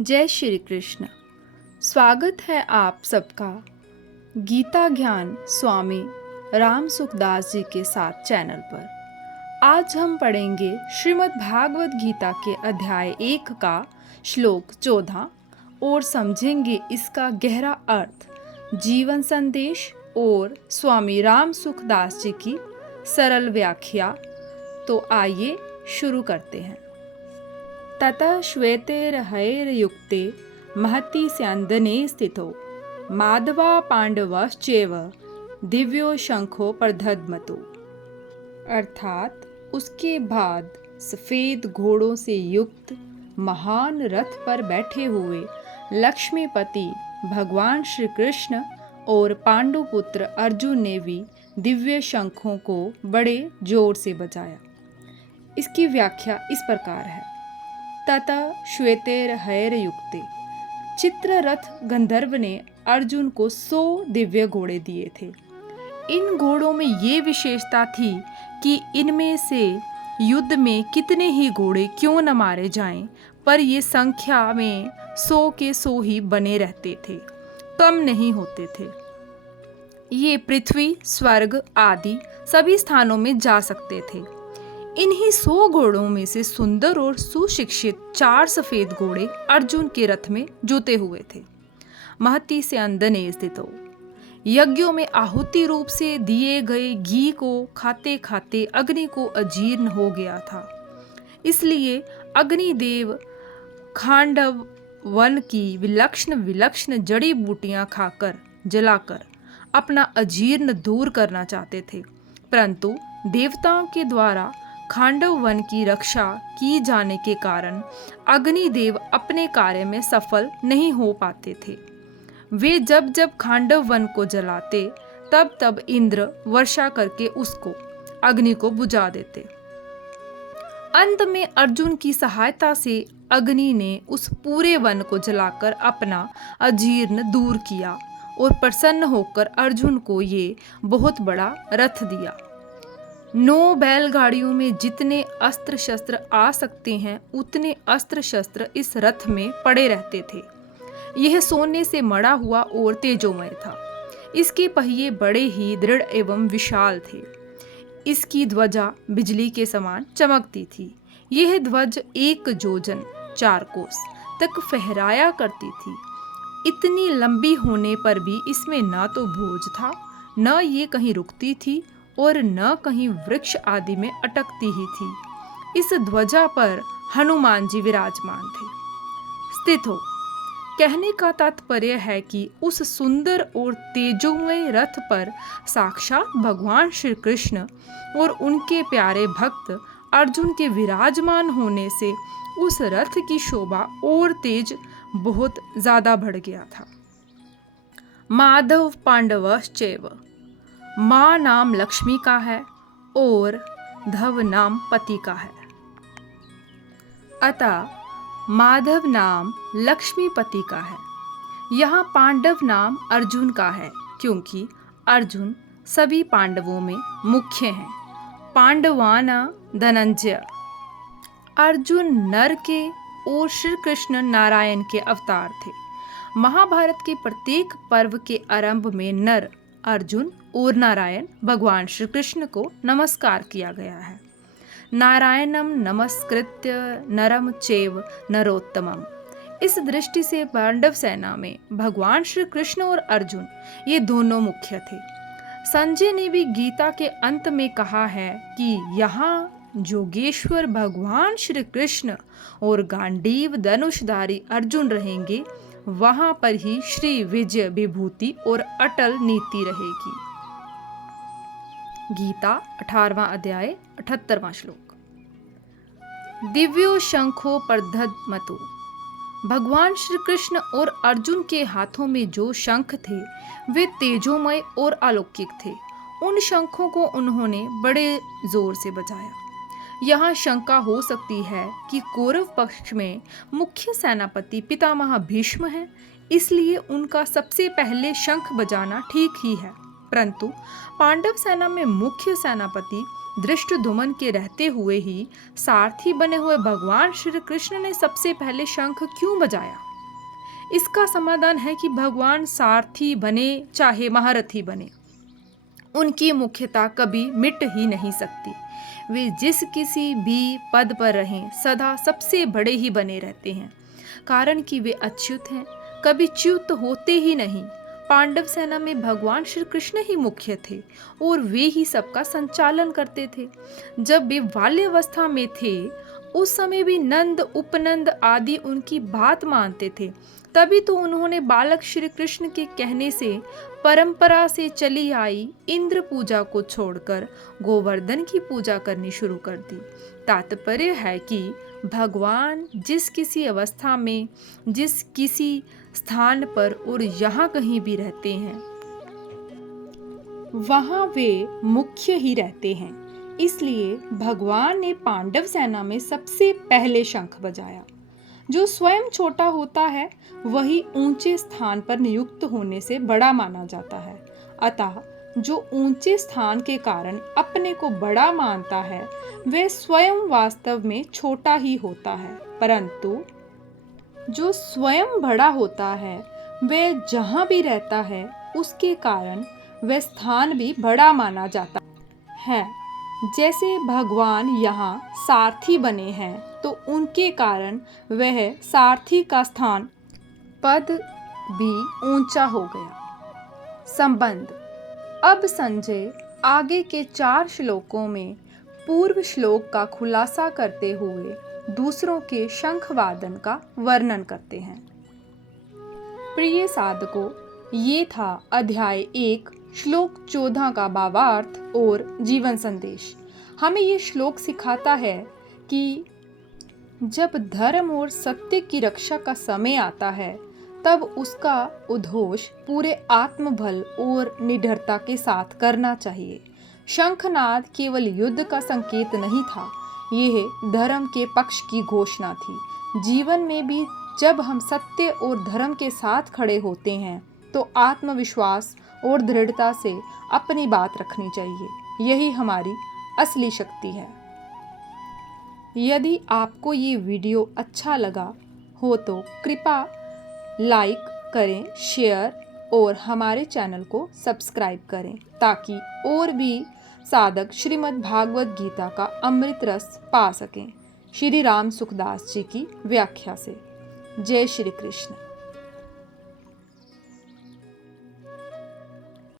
जय श्री कृष्ण। स्वागत है आप सबका गीता ज्ञान स्वामी राम सुखदास जी के साथ चैनल पर। आज हम पढ़ेंगे श्रीमद् भागवत गीता के अध्याय 1 का श्लोक 14 और समझेंगे इसका गहरा अर्थ, जीवन संदेश और स्वामी राम सुखदास जी की सरल व्याख्या। तो आइए शुरू करते हैं। ततः श्वेतेर्हयैर्युक्ते महति स्यन्दने स्थितो माधवा पांडवश्चैव दिव्यो शंखो प्रदध्मतो। अर्थात उसके बाद सफेद घोड़ों से युक्त महान रथ पर बैठे हुए लक्ष्मीपति भगवान श्री कृष्ण और पांडुपुत्र अर्जुन ने भी दिव्य शंखों को बड़े जोर से बजाया। इसकी व्याख्या इस प्रकार है। ततः श्वेतेर्हयैर्युक्ते, चित्ररथ गंधर्व ने अर्जुन को 100 दिव्य घोड़े दिए थे। इन घोड़ों में ये विशेषता थी कि इनमें से युद्ध में कितने ही घोड़े क्यों न मारे जाएं, पर ये संख्या में 100 के 100 ही बने रहते थे, कम नहीं होते थे। ये पृथ्वी, स्वर्ग आदि सभी स्थानों में जा सकते थे। इन्हीं 100 घोड़ों में से सुंदर और सुशिक्षित 4 सफेद घोड़े अर्जुन के रथ में जुते हुए थे। महति स्यन्दने स्थितो, यज्ञों में आहुति रूप से दिए गए घी को खाते खाते अग्नि को अजीर्ण हो गया था। इसलिए अग्निदेव खांडव वन की विलक्षण विलक्षण जड़ी बूटियां खाकर जलाकर अपना अजीर्ण दूर करना चाहते थे, परंतु देवताओं के द्वारा खांडव वन की रक्षा की जाने के कारण अग्निदेव अपने कार्य में सफल नहीं हो पाते थे। वे जब जब खांडव वन को जलाते तब तब इंद्र वर्षा करके उसको अग्नि को बुझा देते। अंत में अर्जुन की सहायता से अग्नि ने उस पूरे वन को जलाकर अपना अजीर्ण दूर किया और प्रसन्न होकर अर्जुन को ये बहुत बड़ा रथ दिया। 9 बैलगाड़ियों में जितने अस्त्र शस्त्र आ सकते हैं उतने अस्त्र शस्त्र इस रथ में पड़े रहते थे। यह सोने से मढ़ा हुआ और तेजोमय था। इसके पहिए बड़े ही दृढ़ एवं विशाल थे। इसकी ध्वजा बिजली के समान चमकती थी। यह ध्वज 1 योजन 4 कोस तक फहराया करती थी। इतनी लंबी होने पर भी इसमें न तो बोझ था, न ये कहीं रुकती थी और न कहीं वृक्ष आदि में अटकती ही थी। इस ध्वजा पर हनुमान जी विराजमान थे। स्थित हो कहने का तात्पर्य है कि उस सुंदर और तेजोमय रथ पर साक्षात भगवान श्री कृष्ण और उनके प्यारे भक्त अर्जुन के विराजमान होने से उस रथ की शोभा और तेज बहुत ज्यादा बढ़ गया था। माधव पांडवश्चैव, माँ नाम लक्ष्मी का है और धव नाम पति का है, अतः माधव नाम लक्ष्मीपति का है। यहाँ पांडव नाम अर्जुन का है क्योंकि अर्जुन सभी पांडवों में मुख्य हैं। पांडवाना धनंजय, अर्जुन नर के और श्री कृष्ण नारायण के अवतार थे। महाभारत के प्रत्येक पर्व के आरंभ में नर अर्जुन और नारायण भगवान श्री कृष्ण को नमस्कार किया गया है। नारायणम नमस्कृत्य नरम चैव नरोत्तमम। इस दृष्टि से पांडव सेना में भगवान श्री कृष्ण और अर्जुन ये दोनों मुख्य थे। संजय ने भी गीता के अंत में कहा है कि यहाँ जोगेश्वर भगवान श्री कृष्ण और गांडीव धनुषधारी अर्जुन रहेंगे, वहां पर ही श्री विजय विभूति और अटल नीति रहेगी। गीता 18वां अध्याय 78वां श्लोक। दिव्यो शंखो प्रदध्मतो, भगवान श्री कृष्ण और अर्जुन के हाथों में जो शंख थे वे तेजोमय और अलौकिक थे। उन शंखों को उन्होंने बड़े जोर से बजाया। यहाँ शंका हो सकती है कि कौरव पक्ष में मुख्य सेनापति पितामह भीष्म हैं, इसलिए उनका सबसे पहले शंख बजाना ठीक ही है, परंतु पांडव सेना में मुख्य सेनापति धृष्टद्युम्न के रहते हुए ही सारथी बने हुए भगवान श्री कृष्ण ने सबसे पहले शंख क्यों बजाया? इसका समाधान है कि भगवान सारथी बने चाहे महारथी बने, उनकी मुख्यता कभी मिट ही नहीं सकती। वे जिस किसी भी पद पर रहें सदा सबसे बड़े ही बने रहते हैं, कारण कि वे अच्युत हैं, कभी च्युत होते ही नहीं। पांडव सेना में भगवान श्री कृष्ण ही मुख्य थे और वे ही सबका संचालन करते थे। जब वे बाल्यावस्था में थे उस समय भी नंद उपनंद आदि उनकी बात मानते थे। तभी तो उन्होंने बालक श्री कृष्ण के कहने से परंपरा से चली आई इंद्र पूजा को छोड़कर गोवर्धन की पूजा करनी शुरू कर दी। तात्पर्य है कि भगवान जिस किसी अवस्था में, जिस किसी स्थान पर और यहाँ कहीं भी रहते हैं, वहाँ वे मुख्य ही रहते हैं। इसलिए भगवान ने पांडव सेना में सबसे पहले शंख बजाया। जो स्वयं छोटा होता है वही ऊंचे स्थान पर नियुक्त होने से बड़ा माना जाता है। अतः जो ऊंचे स्थान के कारण अपने को बड़ा मानता है वह स्वयं वास्तव में छोटा ही होता है, परंतु जो स्वयं बड़ा होता है वह जहाँ भी रहता है उसके कारण वह स्थान भी बड़ा माना जाता है। जैसे भगवान यहाँ सारथी बने हैं तो उनके कारण वह सारथी का स्थान पद भी ऊंचा हो गया। संबंध। अब संजय आगे के 4 श्लोकों में पूर्व श्लोक का खुलासा करते हुए दूसरों के शंखवादन का वर्णन करते हैं। प्रिय साधकों, ये था अध्याय 1 श्लोक 14 का भावार्थ और जीवन संदेश। हमें ये श्लोक सिखाता है कि जब धर्म और सत्य की रक्षा का समय आता है तब उसका उद्घोष पूरे आत्मबल और निडरता के साथ करना चाहिए। शंखनाद केवल युद्ध का संकेत नहीं था, यह धर्म के पक्ष की घोषणा थी। जीवन में भी जब हम सत्य और धर्म के साथ खड़े होते हैं तो आत्मविश्वास और दृढ़ता से अपनी बात रखनी चाहिए। यही हमारी असली शक्ति है। यदि आपको ये वीडियो अच्छा लगा हो तो कृपया लाइक करें, शेयर और हमारे चैनल को सब्सक्राइब करें ताकि और भी साधक श्रीमद् भागवत गीता का अमृत रस पा सकें। श्री राम सुखदास जी की व्याख्या से। जय श्री कृष्ण।